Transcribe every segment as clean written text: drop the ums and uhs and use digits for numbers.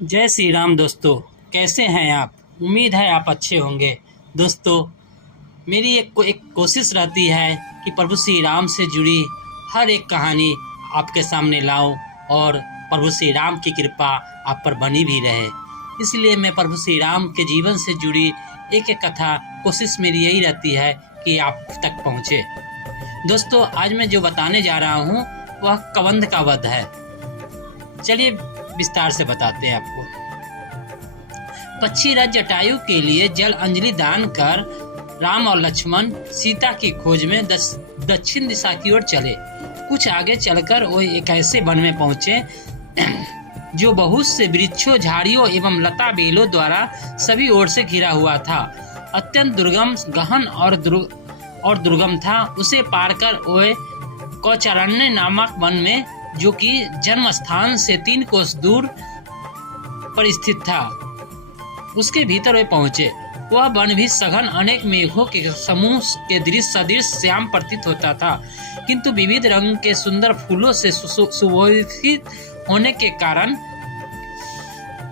जय श्री राम दोस्तों। कैसे हैं आप? उम्मीद है आप अच्छे होंगे। दोस्तों, मेरी एक कोशिश रहती है कि प्रभु श्री राम से जुड़ी हर एक कहानी आपके सामने लाऊं और प्रभु श्री राम की कृपा आप पर बनी भी रहे। इसलिए मैं प्रभु श्री राम के जीवन से जुड़ी एक कथा कोशिश मेरी यही रहती है कि आप तक पहुँचे। दोस्तों, आज मैं जो बताने जा रहा हूँ वह कबंध का वध है। चलिए विस्तार से बताते हैं आपको। पक्षीराज जटायु के लिए जल अंजलि दान कर राम और लक्ष्मण सीता की खोज में दक्षिण दिशा की ओर चले। कुछ आगे चलकर वो एक ऐसे वन में पहुंचे जो बहुत से वृक्षों, झाड़ियों एवं लता बेलों द्वारा सभी ओर से घिरा हुआ था। अत्यंत दुर्गम, गहन और दुर्गम था। उसे पार कर वो कौचारण्य नामक वन में, जो कि जन्म स्थान से 3 कोस दूर पर स्थित था, उसके भीतर वे पहुंचे। वह वन भी सघन अनेक मेघों के समूह के दृश्य सदृश श्याम प्रतीत होता था, किंतु विविध रंग के सुंदर फूलों से सुशोभित होने के कारण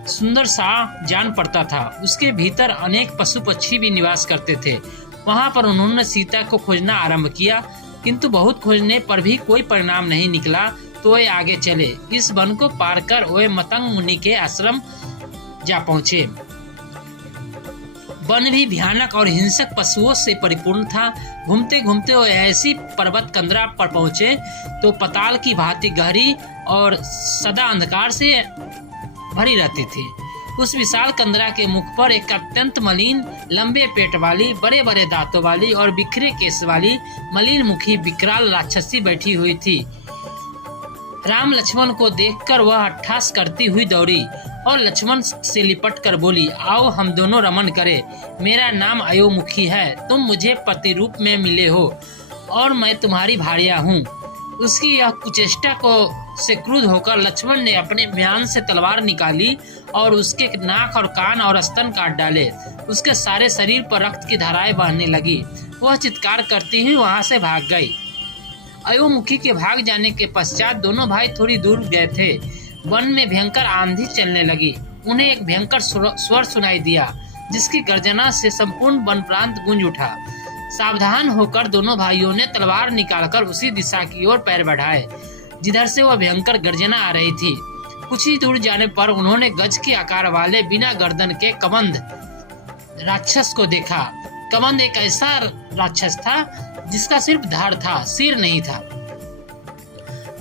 सुंदर सा जान पड़ता था। उसके भीतर अनेक पशु पक्षी भी निवास करते थे। वहां पर उन्होंने सीता को खोजना आरंभ किया, किंतु बहुत खोजने पर भी कोई परिणाम नहीं निकला, तो वे आगे चले। इस वन को पार कर वे मतंग मुनि के आश्रम जा पहुंचे। वन भी भयानक और हिंसक पशुओं से परिपूर्ण था। घूमते घूमते वे ऐसी पर्वत कंदरा पर पहुंचे तो पाताल की भांति गहरी और सदा अंधकार से भरी रहती थी। उस विशाल कंदरा के मुख पर एक अत्यंत मलिन, लंबे पेट वाली, बड़े बड़े दांतों वाली और बिखरे केस वाली मलिन मुखी विकराल राक्षसी बैठी हुई थी। राम लक्ष्मण को देखकर वह अट्ठास करती हुई दौड़ी और लक्ष्मण से लिपट कर बोली, आओ हम दोनों रमन करें। मेरा नाम अयोमुखी है, तुम मुझे पति रूप में मिले हो और मैं तुम्हारी भार्या हूँ। उसकी यह कुचेष्टा को से क्रुद्ध होकर लक्ष्मण ने अपने म्यान से तलवार निकाली और उसके नाक और कान और स्तन काट डाले। उसके सारे शरीर पर रक्त की धाराएं बहने लगी। वह चित्कार करती हुई वहां से भाग गई। अयोमुखी के भाग जाने के पश्चात दोनों भाई थोड़ी दूर गए थे। वन में भयंकर आंधी चलने लगी। उन्हें एक भयंकर स्वर सुनाई दिया, जिसकी गर्जना से संपूर्ण वन प्रांत गूंज उठा। सावधान होकर दोनों भाइयों ने तलवार निकालकर उसी दिशा की ओर पैर बढ़ाए जिधर से वह भयंकर गर्जना आ रही थी। कुछ ही दूर जाने पर उन्होंने गज के आकार वाले बिना गर्दन के कबंध राक्षस को देखा। कबंध एक ऐसा राक्षस था जिसका सिर्फ धड़ था, सिर नहीं था।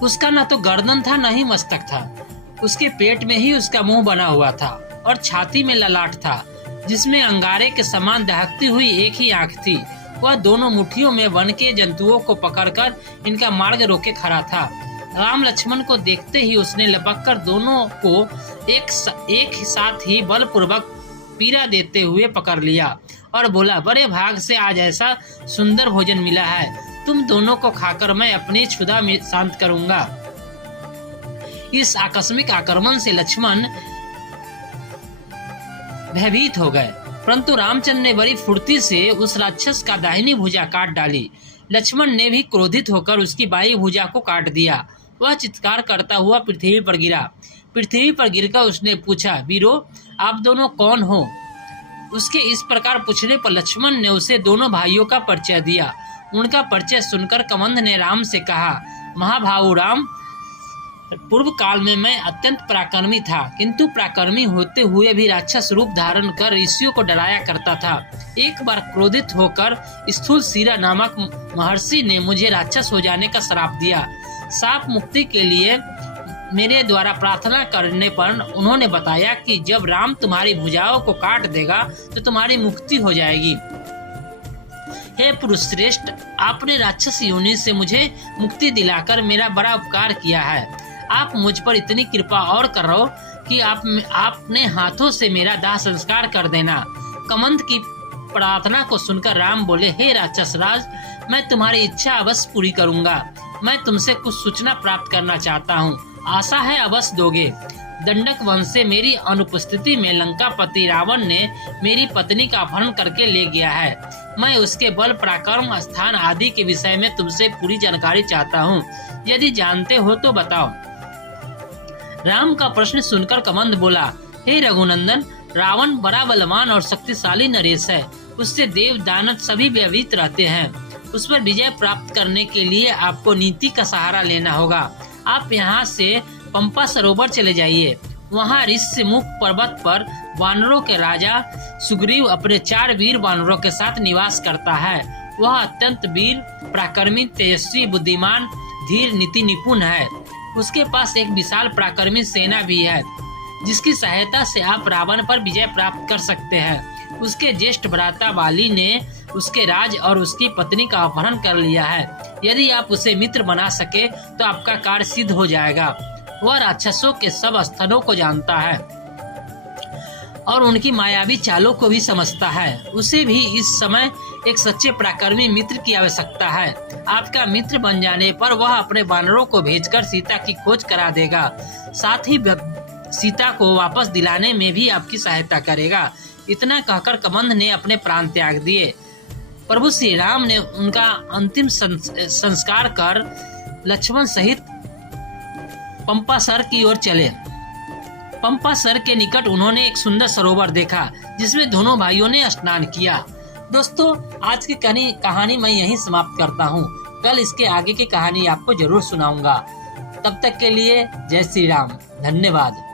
उसका न तो गर्दन था, न ही मस्तक था। उसके पेट में ही उसका मुंह बना हुआ था और छाती में ललाट था, जिसमें अंगारे के समान दहकती हुई एक ही आंख थी। वह दोनों मुट्ठियों में वन के जंतुओं को पकड़कर इनका मार्ग रोके खड़ा था। राम लक्ष्मण को देखते ही उसने लपककर दोनों को एक साथ ही बलपूर्वक पीड़ा देते हुए पकड़ लिया और बोला, बड़े भाग से आज ऐसा सुंदर भोजन मिला है। तुम दोनों को खाकर मैं अपनी क्षुधा में शांत करूंगा। इस आकस्मिक आक्रमण से लक्ष्मण भयभीत हो गए, परंतु रामचंद्र ने बड़ी फुर्ती से उस राक्षस का दाहिनी भुजा काट डाली। लक्ष्मण ने भी क्रोधित होकर उसकी बाई भुजा को काट दिया। वह चित्कार करता हुआ पृथ्वी पर गिरा। पृथ्वी पर गिरकर उसने पूछा, वीरो, आप दोनों कौन हो? उसके इस प्रकार पूछने पर लक्ष्मण ने उसे दोनों भाइयों का परिचय दिया। उनका परिचय सुनकर कबंध ने राम से कहा, महाभाऊ राम, पूर्व काल में मैं अत्यंत पराक्रमी था, किंतु पराक्रमी होते हुए भी राक्षस रूप धारण कर ऋषियों को डराया करता था। एक बार क्रोधित होकर स्थूल सीरा नामक महर्षि ने मुझे राक्षस हो जाने का श्राप दिया। शाप मुक्ति के लिए मेरे द्वारा प्रार्थना करने पर उन्होंने बताया कि जब राम तुम्हारी भुजाओं को काट देगा तो तुम्हारी मुक्ति हो जाएगी। हे पुरुष श्रेष्ठ, आपने राक्षस योनि से मुझे मुक्ति दिलाकर मेरा बड़ा उपकार किया है। आप मुझ पर इतनी कृपा और करो कि आपने हाथों से मेरा दाह संस्कार कर देना। कबंध की प्रार्थना को सुनकर राम बोले, हे राक्षस राज, मैं तुम्हारी इच्छा अवश्य पूरी करूंगा। मैं तुमसे कुछ सूचना प्राप्त करना चाहता हूँ, आशा है अवश्य दोगे। दंडक वंश से मेरी अनुपस्थिति में लंकापति रावण ने मेरी पत्नी का अपहरण करके ले गया है। मैं उसके बल, पराक्रम, स्थान आदि के विषय में तुमसे पूरी जानकारी चाहता हूँ। यदि जानते हो तो बताओ। राम का प्रश्न सुनकर कबंध बोला, हे रघुनंदन, रावण बड़ा बलवान और शक्तिशाली नरेश है। उससे देव दानव सभी भयभीत रहते हैं। उस पर विजय प्राप्त करने के लिए आपको नीति का सहारा लेना होगा। आप यहाँ से पंपा सरोवर चले जाइए। वहाँ ऋष्यमुख पर्वत पर वानरों के राजा सुग्रीव अपने 4 वीर वानरों के साथ निवास करता है। वह अत्यंत वीर, पराक्रमी, तेजस्वी, बुद्धिमान, धीर, नीति निपुण है। उसके पास एक विशाल पराक्रमी सेना भी है, जिसकी सहायता से आप रावण पर विजय प्राप्त कर सकते हैं। उसके ज्येष्ठ भ्राता बाली ने उसके राज और उसकी पत्नी का अपहरण कर लिया है। यदि आप उसे मित्र बना सके तो आपका कार्य सिद्ध हो जाएगा। वह राक्षसों के सब स्थलों को जानता है और उनकी मायावी चालों को भी समझता है। उसे भी इस समय एक सच्चे पराक्रमी मित्र की आवश्यकता है। आपका मित्र बन जाने पर वह अपने वानरों को भेजकर सीता की खोज करा देगा। साथ ही सीता को वापस दिलाने में भी आपकी सहायता करेगा। इतना कहकर कबंध ने अपने प्राण त्याग दिए। प्रभु श्री राम ने उनका अंतिम संस्कार कर लक्ष्मण सहित पंपासर की ओर चले। पंपासर के निकट उन्होंने एक सुंदर सरोवर देखा, जिसमें दोनों भाइयों ने स्नान किया। दोस्तों, आज की कहानी मैं यहीं समाप्त करता हूँ। कल इसके आगे की कहानी आपको जरूर सुनाऊंगा। तब तक के लिए जय श्री राम। धन्यवाद।